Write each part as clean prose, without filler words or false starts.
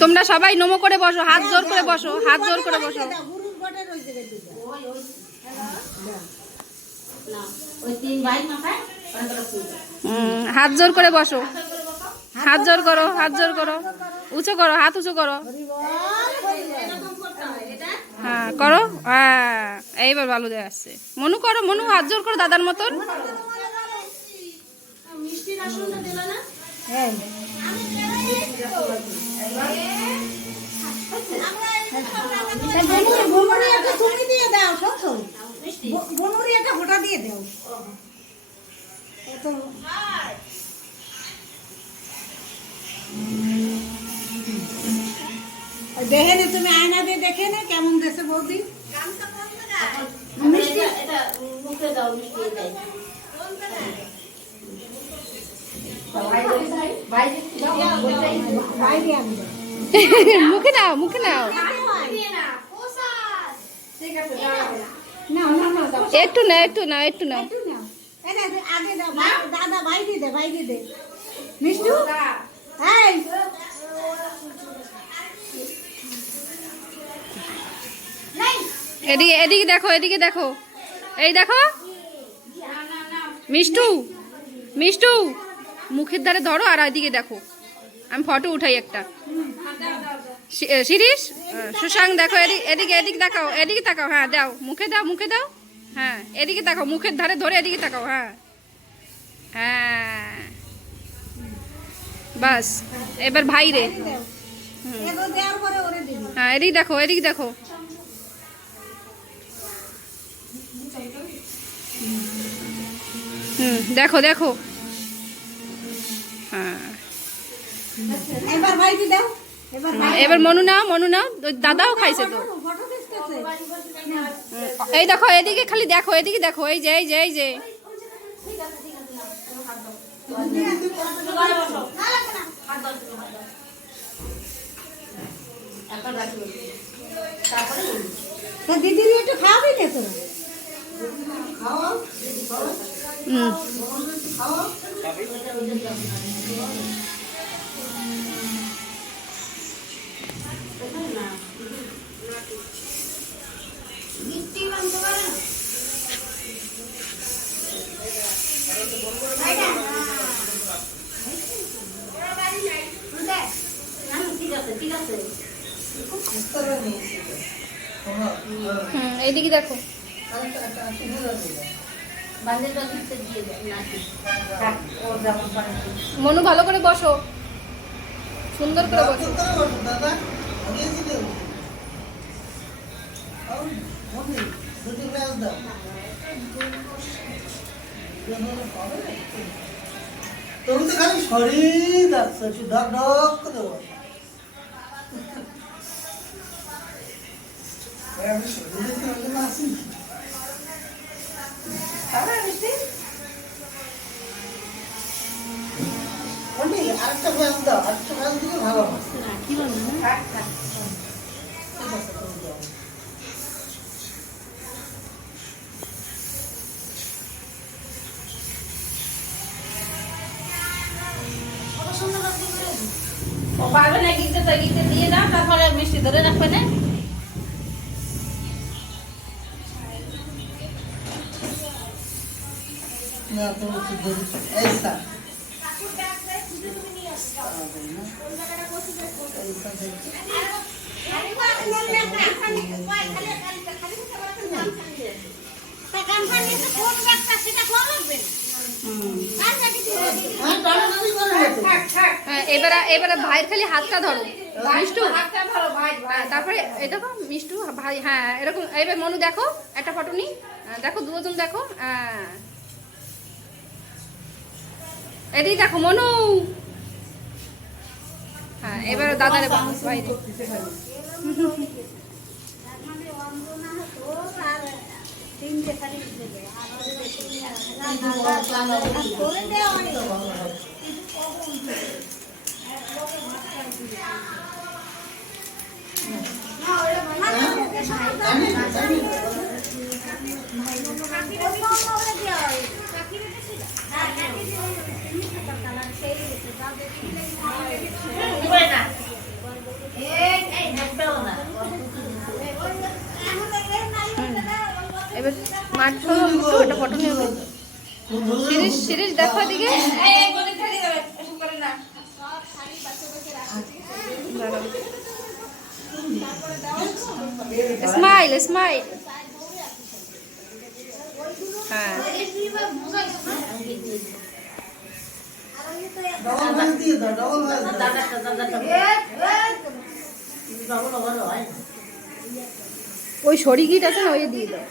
তোমরা সবাই নমো করে বসো, হাত জোর করে বসো, হাত জোর করে বসো। হাত জোর করে বসো, হাত জোর করো, হাত জোর করো, উঁচু করো, হাত উঁচু করো। হ্যাঁ করো, হ্যাঁ এইবার ভালো দেয়া আসছে। মনু করো, মনু হাত জোর করো দাদার মতন। দেখে নে তুমি, আয়না দিয়ে দেখে নে কেমন দেশে বৌদি। মুখে নাও, মুখে নাও, একটু না, একটু না, একটু নাও। আগে দাও দাদা, ভাই দিয়ে দে, ভাই দিয়ে দে মিষ্টু। এদিকে, এদিকে দেখো, এদিকে দেখো, এই দেখো মিষ্টু, মিষ্টু মুখের ধারে ধরো আর এদিকে দেখো, আমি ফটো উঠাই একটা। শিরিষ, সুশাঙ্ক দেখো, এদিকে, এদিকে দেখাও, এদিকে তাকাও, হ্যাঁ দাও, মুখে দাও, মুখে দাও, হ্যাঁ এদিকে তাকাও, মুখের ধারে ধরে এদিকে তাকাও, হ্যাঁ হ্যাঁ বাস। এবার ভাই রে, হ্যাঁ এদিকে দেখো, এদিকে দেখো, দেখো দেখো, হ্যাঁ এবার মনু নাও, মনু নাও, দাদাও খাইছে তো। এই দেখো, এদিকে খালি দেখো, এদিকে দেখো, এই যে, এই যে, এই যে, দিদি একটু খাওয়াবি না তো? এইদিকে দেখো, মনু ভালো করে বসো, সুন্দর করে বসো। তুমি তো খালি শরীর যাচ্ছে, একটু ঢক ঢক করে দেবো। আমি শরীরে আসি আরেকটা ফ্যান দাও, আরেকটা ফ্যান দিলে ভালো হয়। কি বলবো, পারবে না গিতে দিয়ে দাও, তারপরে মিষ্টি ধরে রাখবে না। না তুমি এইসা এবারে, এবারে ভাইয়ের খালি হাতটা ধরো মিষ্টু, তারপরে এই দেখো মিষ্টু ভাই, হ্যাঁ এরকম। এবার মনু দেখো, একটা ফটো নি, দেখো দুজন দেখো, এদিকে দেখো মনু, হ্যাঁ এবার দাদারে ভাই এবার মাঠ একটা ফটো নেবে। শিরিষ শিরিষ দেখো এদিকে। Smile smile. হ্যাঁ ডবল ভাইস দিয়ে দাও, ডবল ভাইস। ওই সরি গিট আছে না, ওই দিয়ে দাও।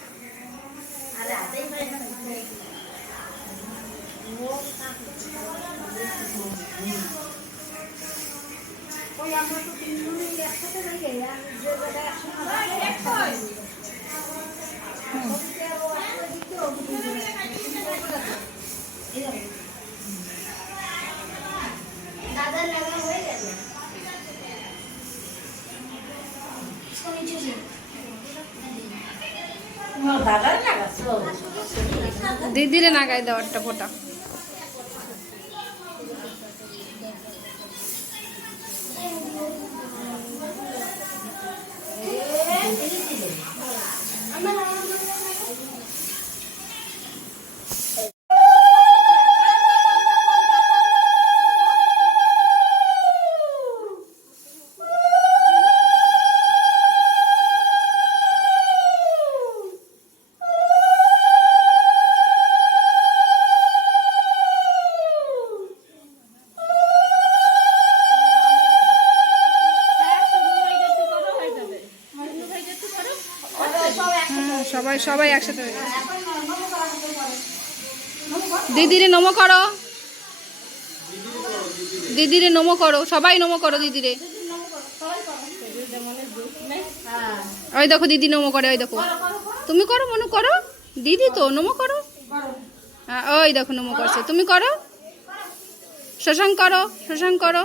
দিদিরে নাগায় দাও একটা ফোঁটা। সবাই সবাই একসাথে হয়ে গেছে। দিদিরে নমো করো, দিদিরে নমো করো, সবাই নমো করো দিদিরে। ওই দেখো দিদি নমো করে, ওই দেখো। তুমি করো মনে করো, দিদি তো নমো করো। হ্যাঁ ওই দেখো নমো করছে, তুমি করো। শশাঙ্ক করো, শশাঙ্ক করো।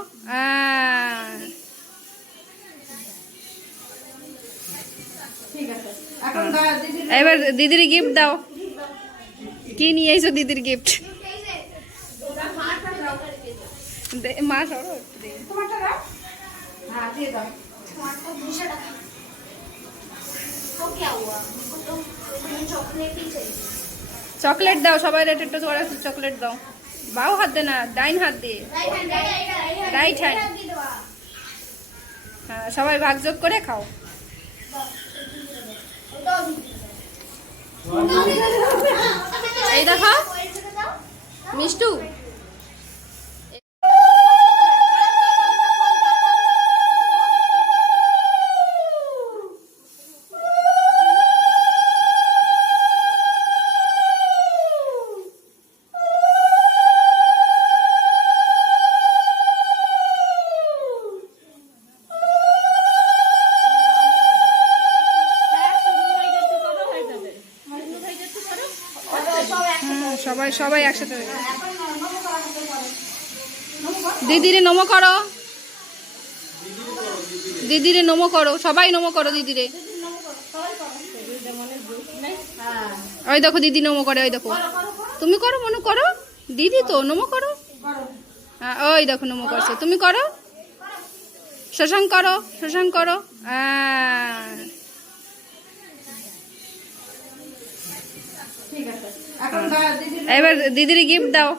এবার দিদির গিফট দাও। কি নিয়ে এসো দিদির গিফট? মা সরো চকলেট দাও, সবাই একটা চকলেট দাও। বাও হাত দে না, ডাইন হাত দিয়ে, রাইট হ্যান্ড। হ্যাঁ সবাই ভাগযোগ করে খাও। এই দেখো মিষ্টু, সবাই সবাই একসাথে হয়ে গেছে। দিদিরে নমো করো, দিদিরে নমো করো, সবাই নমো করো দিদিরে। ওই দেখো দিদি নমো করে, ওই দেখো। তুমি করো মনে করো, দিদি তো নমো করো। হ্যাঁ ওই দেখো নমো করছে, তুমি করো। শশাঙ্ক করো, শশাঙ্ক করো। এবার দিদির গিফট দাও।